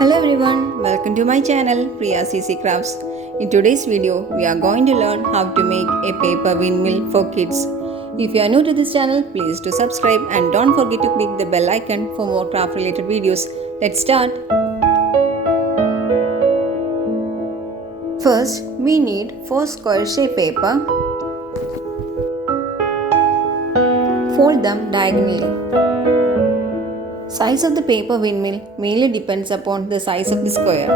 Hello everyone, welcome to my channel Priya CC Crafts. In today's video, we are going to learn how to make a paper windmill for kids. If you are new to this channel, please do subscribe and don't forget to click the bell icon for more craft related videos. Let's start. First, we need 4 square shape paper. Fold them diagonally. Size of the paper windmill mainly depends upon the size of the square.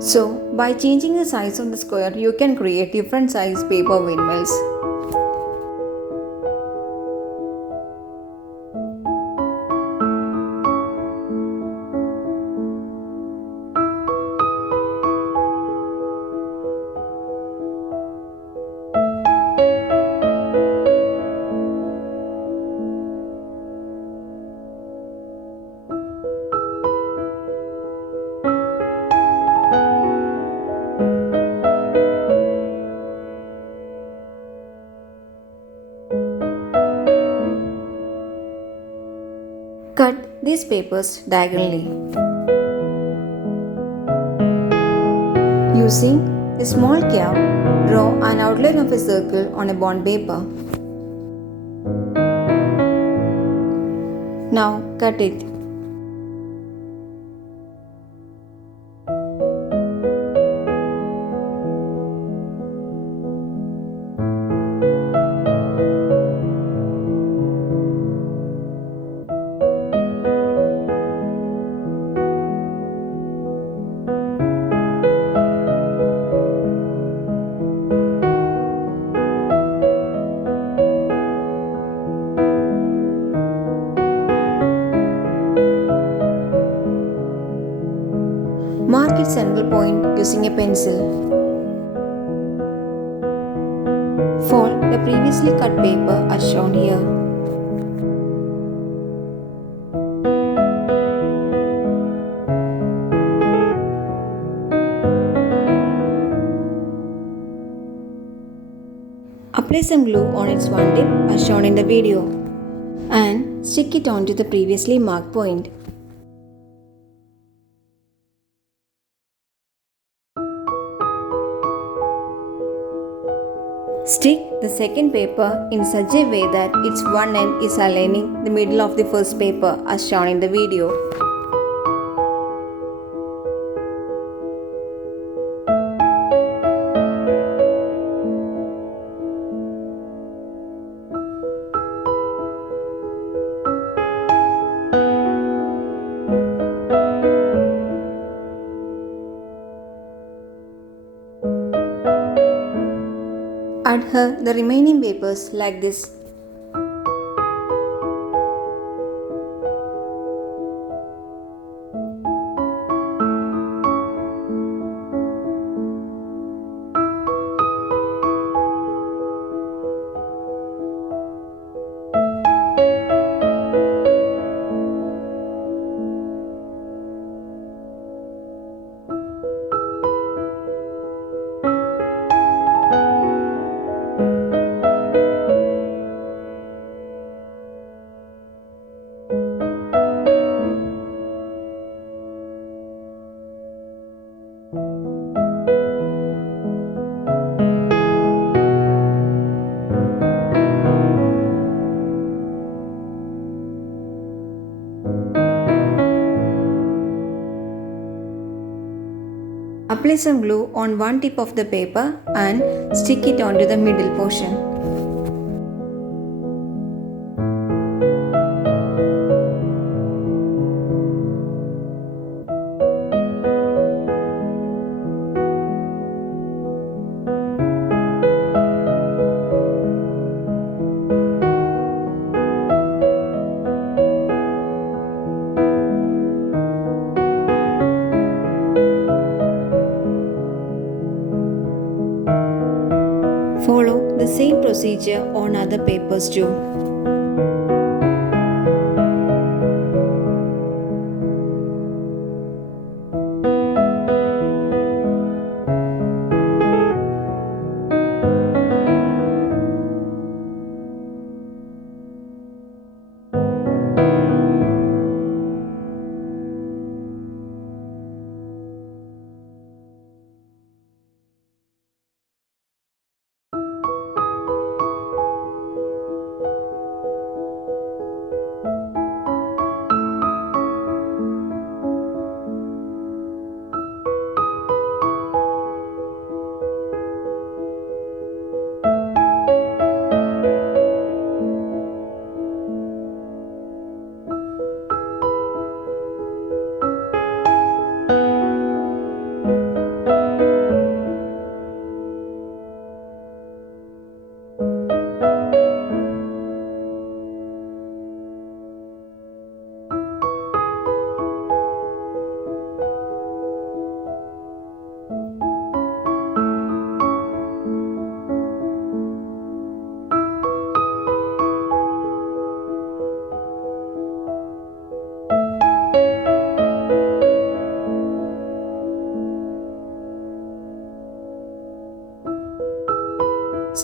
So, by changing the size of the square, you can create different size paper windmills. Cut these papers diagonally. Using a small cap, draw an outline of a circle on a bond paper. Now cut it. Mark its central point using a pencil. Fold the previously cut paper as shown here. Apply some glue on its one tip as shown in the video and stick it onto the previously marked point. Stick the second paper in such a way that its one end is aligning the middle of the first paper as shown in the video. Adhere the remaining papers like this. Apply some glue on one tip of the paper and stick it onto the middle portion. Follow the same procedure on other papers too.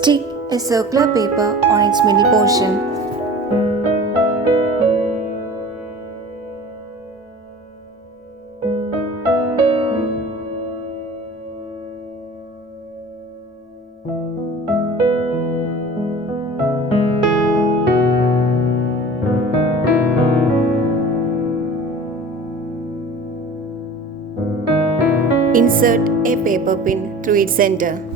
Stick a circular paper on its middle portion. Insert a paper pin through its center.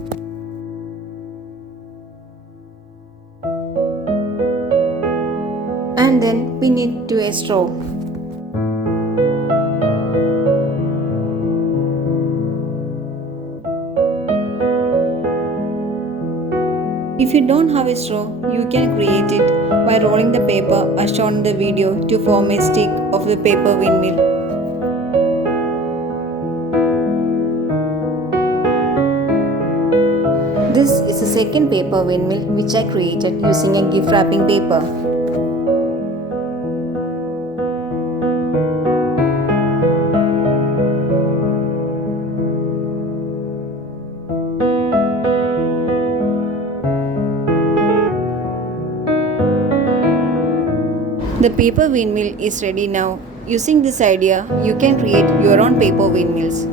And then pin it to a straw. If you don't have a straw, you can create it by rolling the paper as shown in the video to form a stick of the paper windmill. This is the second paper windmill which I created using a gift wrapping paper. The paper windmill is ready now. Using this idea, you can create your own paper windmills.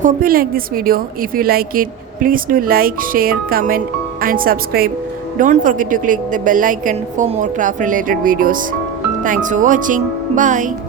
Hope you like this video. If you like it, please do like, share, comment and subscribe. Don't forget to click the bell icon for more craft related videos. Thanks for watching. Bye.